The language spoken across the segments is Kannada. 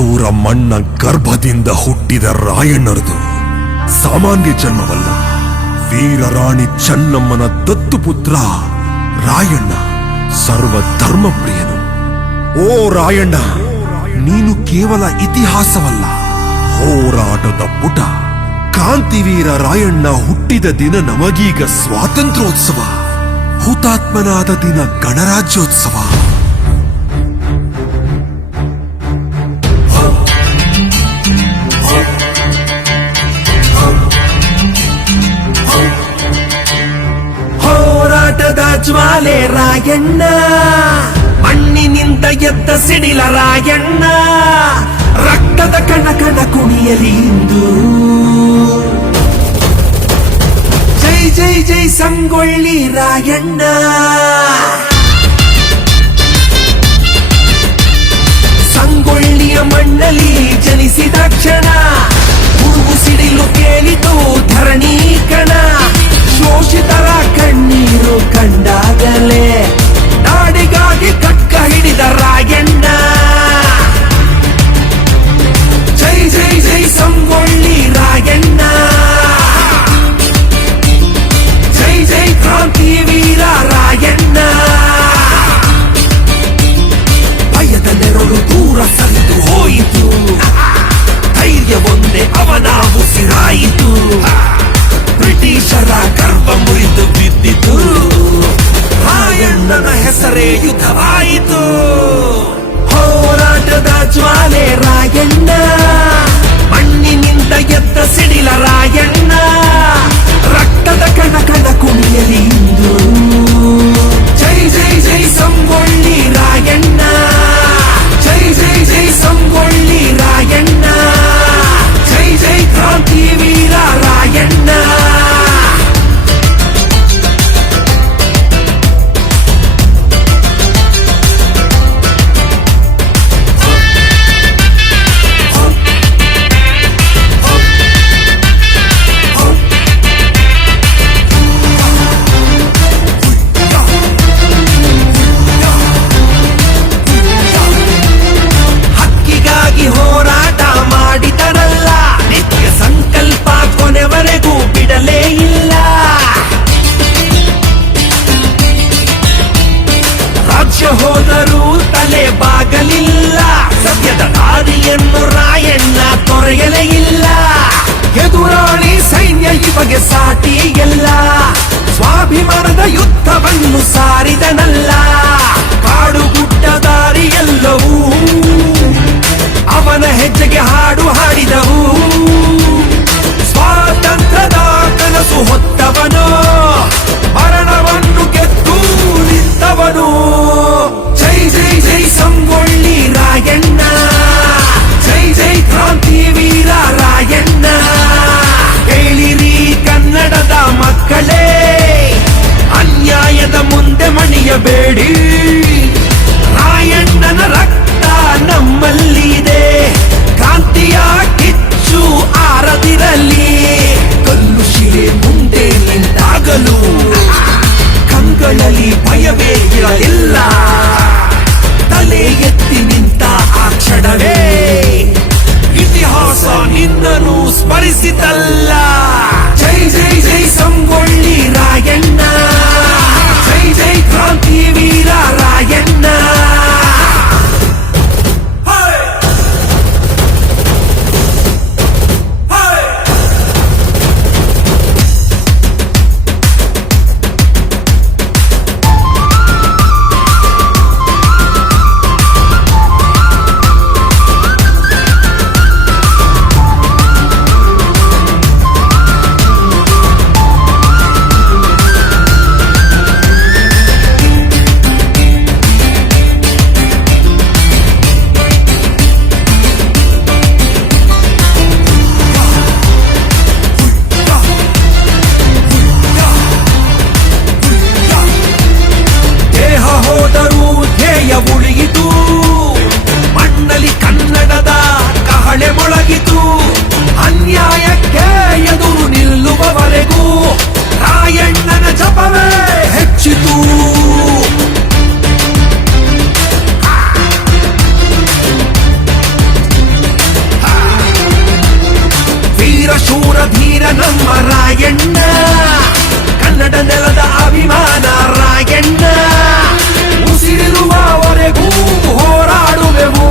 ಕಿತ್ತೂರ ಮಣ್ಣ ಗರ್ಭದಿಂದ ಹುಟ್ಟಿದ ರಾಯಣ್ಣರದು ಸಾಮಾನ್ಯ ಜನ್ಮವಲ್ಲ. ವೀರರಾಣಿ ಚೆನ್ನಮ್ಮನ ದತ್ತುಪುತ್ರ ರಾಯಣ್ಣ ಸರ್ವ ಧರ್ಮಪ್ರಿಯನು. ಓ ರಾಯಣ್ಣ, ನೀನು ಕೇವಲ ಇತಿಹಾಸವಲ್ಲ, ಹೋರಾಟದ ಪುಟ. ಕ್ರಾಂತಿವೀರ ರಾಯಣ್ಣ ಹುಟ್ಟಿದ ದಿನ ನಮಗೀಗ ಸ್ವಾತಂತ್ರ್ಯೋತ್ಸವ, ಹುತಾತ್ಮನಾದ ದಿನ ಗಣರಾಜ್ಯೋತ್ಸವ. ಹೋರಾಟದ ಜ್ವಾಲೆ ರಾಯಣ್ಣ, ಮಣ್ಣಿನಿಂದ ಎದ್ದ ಸಿಡಿಲ ರಾಯಣ್ಣ, ರಕ್ತದ ಕಣ ಕಣ ಕುಣಿಯಲಿ ಇಂದು. ಜೈ ಜೈ ಜೈ ಸಂಗೊಳ್ಳಿ ರಾಯಣ್ಣ. ಸಂಗೊಳ್ಳಿಯ ಮಣ್ಣಲ್ಲಿ ಜನಿಸಿದ ಕ್ಷಣ, ಗುಡುಗು ಸಿಡಿಲು ಕೇಳಿತು ಧರಣಿ ಕಣ. ಶೋಷಿತರ ಕಣ್ಣೀರು ಕಂಡಾಗಲೇ ನಾಡಿಗಾಗಿ ಕಕ್ಕ ಹಿಡಿದ ರಾಯಣ್ಣ. ಜೈ ಜೈ ಜೈ ಸಂಗೊಳ್ಳಿ ರಾಯಣ್ಣ. ಜೈ ಜೈ ಕ್ರಾಂತಿ ವೀರ ರಾಯಣ್ಣ. ಭಯದ ನೆರಳು ದೂರ ಸರಿದು ಹೋಯಿತು, ಧೈರ್ಯ ಒಂದೇ ಅವನ ಉಸಿರಾಯಿತು. ಬ್ರಿಟಿಷರ ಗರ್ವ ಮುರಿದು ಬಿದ್ದಿತು, ರಾಯಣ್ಣನ ಹೆಸರೇ ಯುದ್ಧವಾಯಿತು. ಹೋರಾಟದ ಜ್ವಾಲೆ ರಾಯಣ್ಣ, ಮಣ್ಣಿನಿಂದ ಎದ್ದ ಸಿಡಿಲ ರಾಯಣ್ಣ, ರಕ್ತದ ಕಣ ಕಣ ಕುಣಿಯಲಿ ಇಂದು. ಜೈ ಜೈ ಜೈ ಸಂಗೊಳ್ಳಿ ರಾಯಣ್ಣ. ಜೈ ಜೈ ಜೈ ಸಂಗೊಳ್ಳಿ ರಾಯಣ್ಣ. ಜೈ ಜೈ ಕ್ರಾಂತಿ ವೀರ ರಾಯಣ್ಣ. ರಾಯಣ್ಣ ಕನ್ನಡ ನೆಲದ ಅಭಿಮಾನ ರಾಯಣ್ಣ ಉಸಿರಿರುವವರೆಗೂ ಹೋರಾಡುವೆವು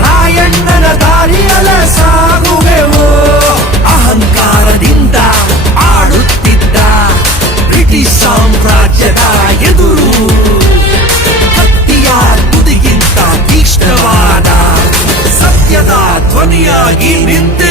ರಾಯಣ್ಣನ ದಾರಿಯಲ ಸಾಗುವೆವು ಅಹಂಕಾರದಿಂದ ಆಡುತ್ತಿದ್ದ ಬ್ರಿಟಿಷ್ ಸಾಮ್ರಾಜ್ಯದ ಎದುರು ಹತ್ತಿಯ ತುದಿಗಿಂತ ತೀಕ್ಷ್ಣವಾದ ಸತ್ಯದ ಧ್ವನಿಯಾಗಿ ನಿಂತೆ